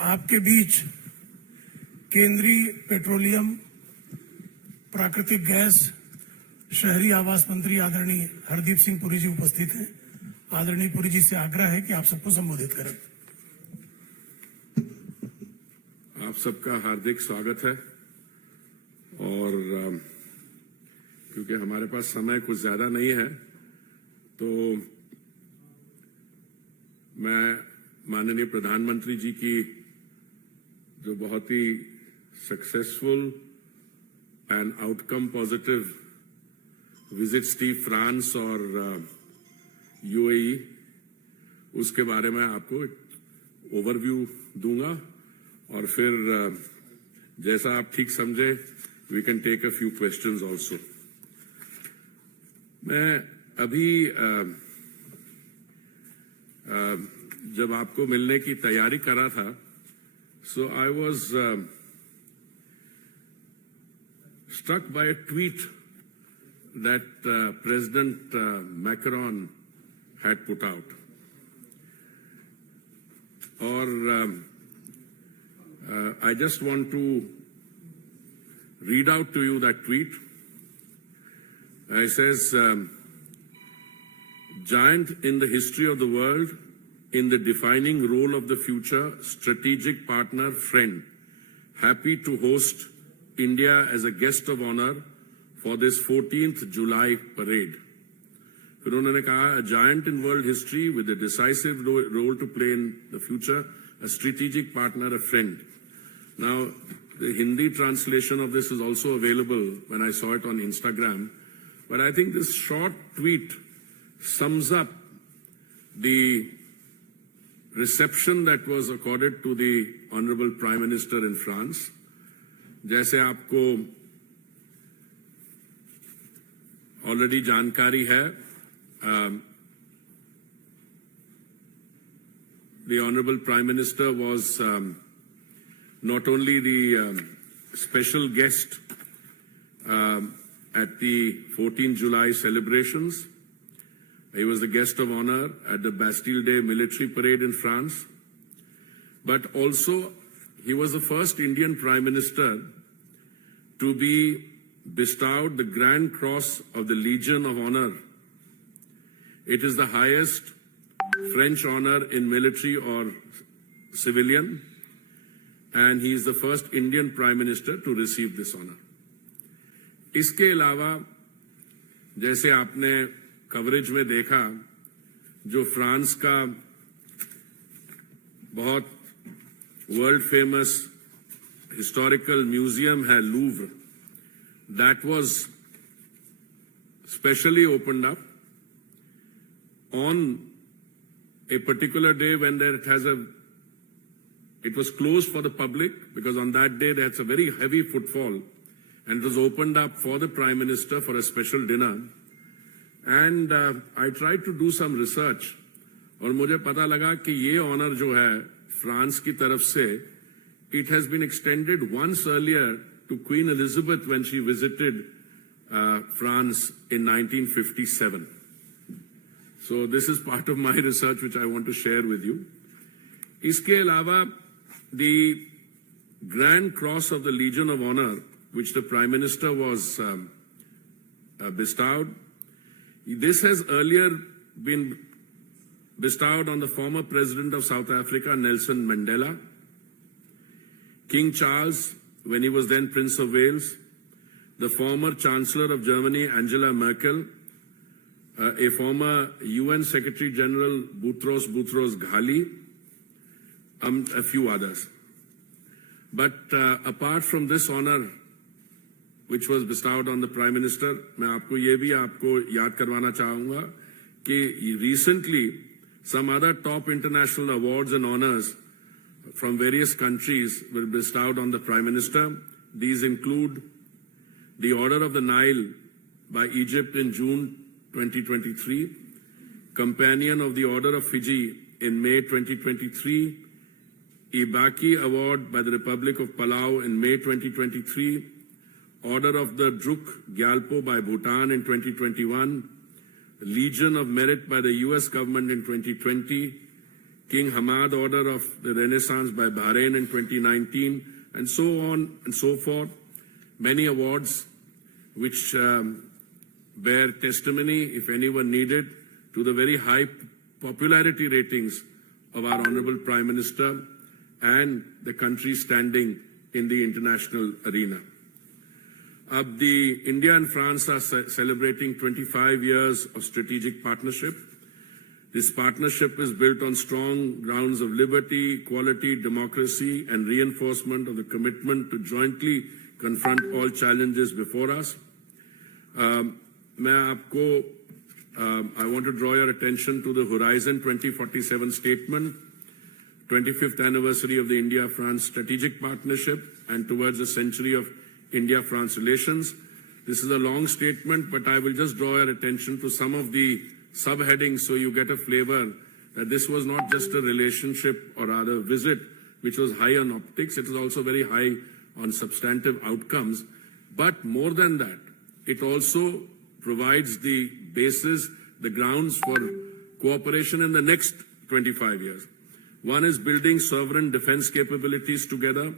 आपके बीच केंद्रीय पेट्रोलियम, प्राकृतिक गैस, शहरी आवास मंत्री आदरणीय हरदीप सिंह पुरी जी उपस्थित हैं। आदरणीय पुरी जी से आग्रह है कि आप सबको संबोधित करें। आप सबका हार्दिक स्वागत है और क्योंकि हमारे पास समय कुछ ज्यादा नहीं है तो मैं माननीय प्रधानमंत्री जी की जो बहुत ही successful and outcome positive visits थी फ्रांस और यूएई, उसके बारे में आपको एक ओवरव्यू दूंगा और फिर जैसा आप ठीक समझे we can take a few questions also. मैं अभी जब आपको मिलने की तैयारी कर रहा था, so I was struck by a tweet that President Macron had put out. और I just want to read out to you that tweet. It says, giant in the history of the world, in the defining role of the future, strategic partner, friend, happy to host India as a guest of honor for this 14th July parade. फिर उन्होंने कहा, a giant in world history with a decisive role to play in the future, a strategic partner, a friend. Now, the Hindi translation of this is also available when I saw it on Instagram. But I think this short tweet sums up the reception that was accorded to the Honorable Prime Minister in France. जैसे आपको already जानकारी है, the Honorable Prime Minister was not only the special guest at the 14th July celebrations, he was the guest of honor at the Bastille Day military parade in France, but also he was the first Indian Prime Minister to be bestowed the Grand Cross of the Legion of Honor. It is the highest French honor in military or civilian, and he is the first Indian Prime Minister to receive this honor. इसके अलावा जैसे आपने coverage में देखा, जो France का बहुत world famous historical museum है Louvre, that was specially opened up on a particular day when it was closed for the public because on that day there's a very heavy footfall, and it was opened up for the Prime Minister for a special dinner. And I tried to do some research और मुझे पता लगा कि ये honour जो है France की तरफ से, it has been extended once earlier to Queen Elizabeth when she visited France in 1957. So this is part of my research which I want to share with you. इसके अलावा the Grand Cross of the Legion of Honor, which the Prime Minister was bestowed, this has earlier been bestowed on the former President of South Africa, Nelson Mandela, King Charles, when he was then Prince of Wales, the former Chancellor of Germany, Angela Merkel, a former UN Secretary General, Boutros Ghali, a few others. But apart from this honor, which was bestowed on the Prime Minister, मैं आपको ये भी आपको याद करवाना चाहूँगा कि recently some other top international awards and honors from various countries were bestowed on the Prime Minister. These include the Order of the Nile by Egypt in June 2023, Companion of the Order of Fiji in May 2023, Ibaki Award by the Republic of Palau in May 2023, Order of the Druk Gyalpo by Bhutan in 2021, Legion of Merit by the US government in 2020, King Hamad Order of the Renaissance by Bahrain in 2019, and so on and so forth. Many awards which bear testimony, if anyone needed, to the very high popularity ratings of our Honorable Prime Minister and the country's standing in the international arena. India and France are celebrating 25 years of strategic partnership. This partnership is built on strong grounds of liberty, equality, democracy, and reinforcement of the commitment to jointly confront all challenges before us. I want to draw your attention to the Horizon 2047 statement, 25th anniversary of the India-France strategic partnership, and towards a century of India-France relations. This is a long statement, but I will just draw your attention to some of the subheadings so you get a flavor that this was not just a relationship or rather visit which was high on optics, it was also very high on substantive outcomes. But more than that, it also provides the basis, the grounds for cooperation in the next 25 years. One is building sovereign defense capabilities together,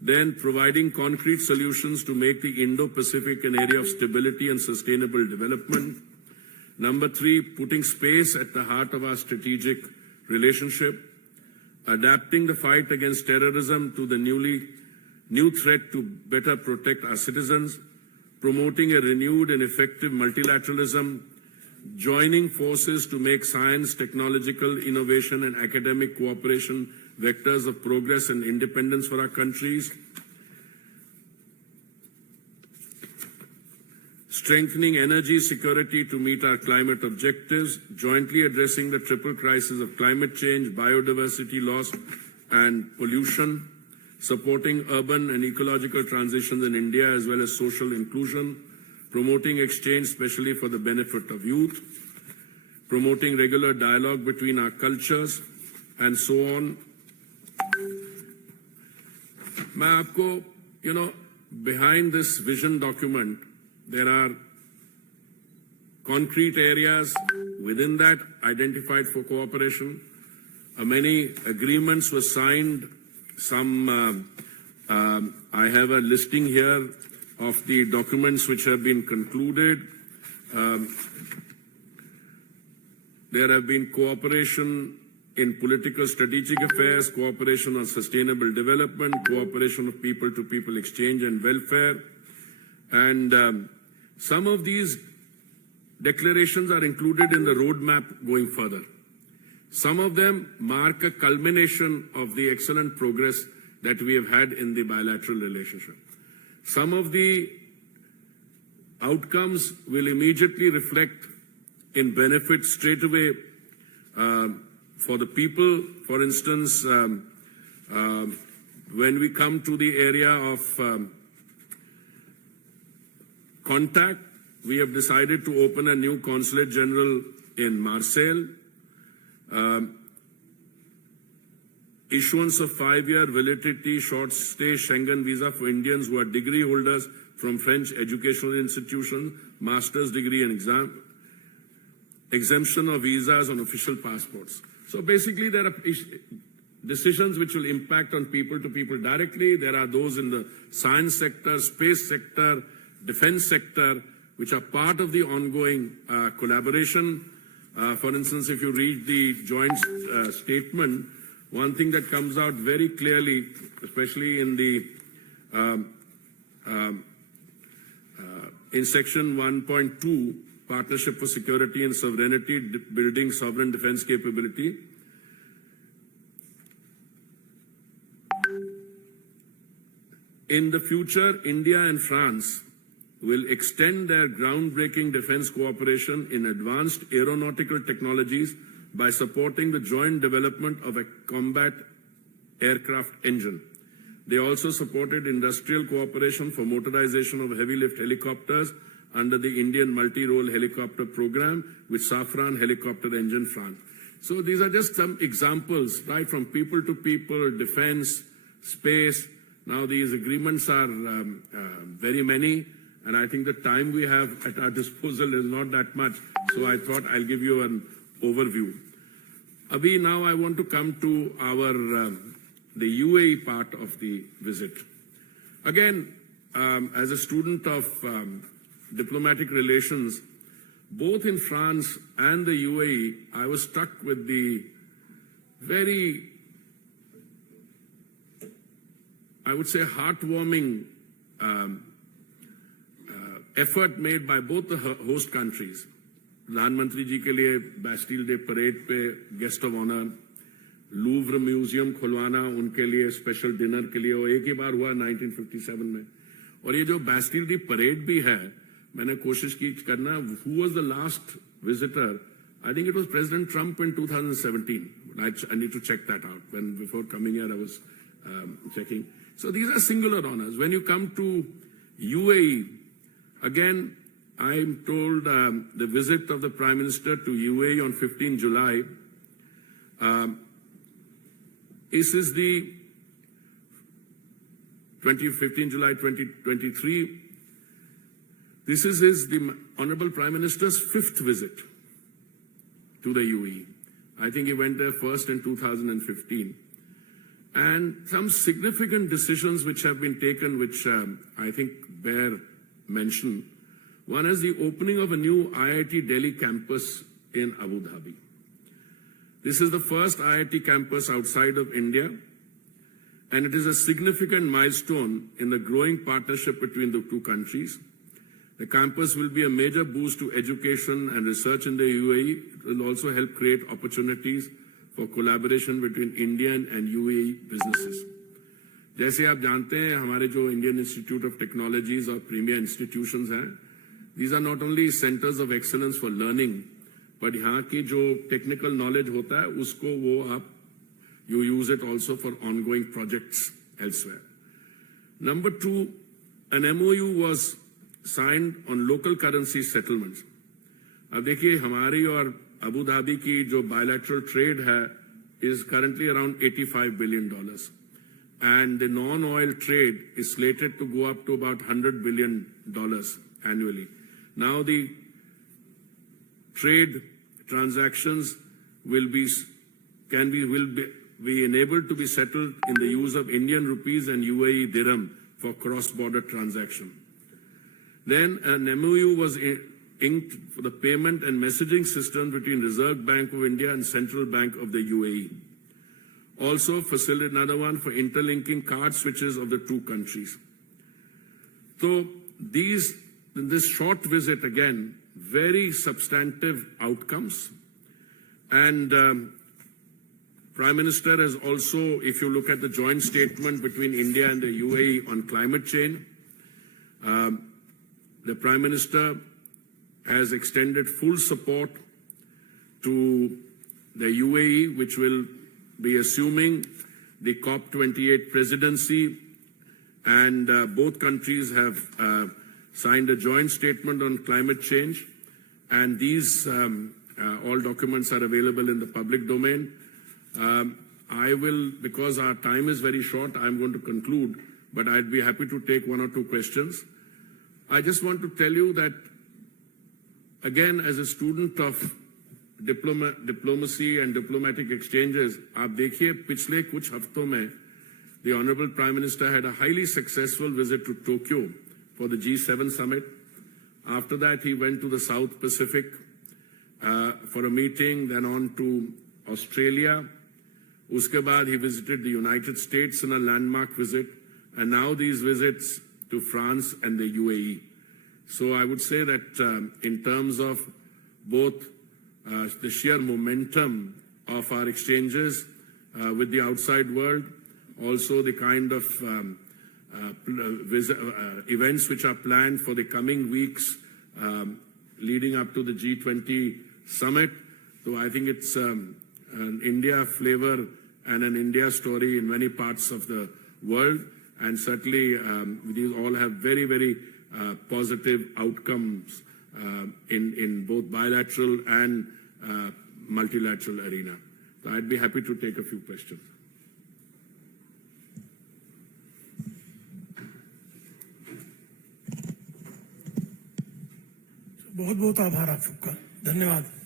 then providing concrete solutions to make the Indo-Pacific an area of stability and sustainable development. Number 3, putting space at the heart of our strategic relationship, adapting the fight against terrorism to the new threat to better protect our citizens, promoting a renewed and effective multilateralism, joining forces to make science, technological innovation, and academic cooperation vectors of progress and independence for our countries, strengthening energy security to meet our climate objectives, jointly addressing the triple crisis of climate change, biodiversity loss, and pollution, supporting urban and ecological transitions in India as well as social inclusion, promoting exchange especially for the benefit of youth, promoting regular dialogue between our cultures, and so on. मैं आपको, behind this vision document, there are concrete areas within that identified for cooperation. Many agreements were signed. Some, I have a listing here of the documents which have been concluded. There have been cooperation in political strategic affairs, cooperation on sustainable development, cooperation of people-to-people exchange and welfare. And some of these declarations are included in the roadmap going further. Some of them mark a culmination of the excellent progress that we have had in the bilateral relationship. Some of the outcomes will immediately reflect in benefits straight away for the people. For instance, when we come to the area of contact, we have decided to open a new consulate general in Marseille. Issuance of 5-year validity short stay Schengen visa for Indians who are degree holders from French educational institutions, master's degree and exam. Exemption of visas on official passports. So basically there are decisions which will impact on people-to-people directly. There are those in the science sector, space sector, defense sector, which are part of the ongoing collaboration. For instance, if you read the joint statement, one thing that comes out very clearly, especially in the in section 1.2, Partnership for Security and Sovereignty, building sovereign defense capability. In the future, India and France will extend their groundbreaking defense cooperation in advanced aeronautical technologies by supporting the joint development of a combat aircraft engine. They also supported industrial cooperation for motorization of heavy lift helicopters under the Indian multi-role helicopter program with Safran helicopter engine France. So these are just some examples, right, from people to people, defense, space. Now these agreements are very many, and I think the time we have at our disposal is not that much. So I thought I'll give you an overview. Abhi, now I want to come to our the UAE part of the visit. Again, as a student of diplomatic relations, both in France and the UAE, I was struck with the very, I would say, heartwarming effort made by both the host countries. प्रधानमंत्री जी के लिए Bastille day parade पे guest of honour, Louvre museum खुलवाना उनके लिए special dinner के लिए, वो एक ही बार हुआ 1957 में. और ये जो बैस्टिल डे परेड भी है, मैंने कोशिश की करना, who was the last visitor? I think it was President Trump in 2017. I need to check that out. When before coming here, I was checking. So these are singular honors. When you come to UAE, again, I'm told the visit of the Prime Minister to UAE on 15 July. This is the 15 July 2023. This is the Honorable Prime Minister's 5th visit to the UAE. I think he went there first in 2015. And some significant decisions which have been taken, which I think bear mention. One is the opening of a new IIT Delhi campus in Abu Dhabi. This is the first IIT campus outside of India, and it is a significant milestone in the growing partnership between the two countries. The campus will be a major boost to education and research in the UAE. It will also help create opportunities for collaboration between Indian and UAE businesses. जैसे आप जानते हैं, हमारे जो Indian institute of technologies और premiere institutions हैं, these are not only centers of excellence for learning, but यहाँ की जो technical knowledge होता है, उसको वो आप, you use it also for ongoing projects elsewhere. Number 2, an MOU was signed on local currency settlements. अब देखिए, हमारी और अबू धाबी की जो bilateral trade है, is currently around $85 billion. And the non-oil trade is slated to go up to about $100 billion annually. Now the trade transactions will be enabled to be settled in the use of Indian rupees and UAE dirham for cross-border transaction. Then an MOU was inked for the payment and messaging system between Reserve Bank of India and Central Bank of the UAE. Also facilitate another one for interlinking card switches of the two countries. So in this short visit, again, very substantive outcomes. And Prime Minister has also, if you look at the joint statement between India and the UAE on climate change, the Prime Minister has extended full support to the UAE, which will be assuming the COP28 presidency, and both countries have signed a joint statement on climate change, and these all documents are available in the public domain. I will, because our time is very short, I'm going to conclude, but I'd be happy to take one or two questions. I just want to tell you that, again, as a student of diplomacy and diplomatic exchanges, आप देखिए पिछले कुछ हफ्तों में the Honorable Prime Minister had a highly successful visit to Tokyo for the G7 summit. After that, he went to the South Pacific for a meeting, then on to Australia. उसके बाद he visited the United States in a landmark visit, and now these visits to France and the UAE. So I would say that in terms of both the sheer momentum of our exchanges with the outside world, also the kind of events which are planned for the coming weeks leading up to the G20 summit. So I think it's an India flavor and an India story in many parts of the world. And certainly these all have very, very positive outcomes in both bilateral and multilateral arena. So I'd be happy to take a few questions. बहुत बहुत आभार आप सबका, धन्यवाद।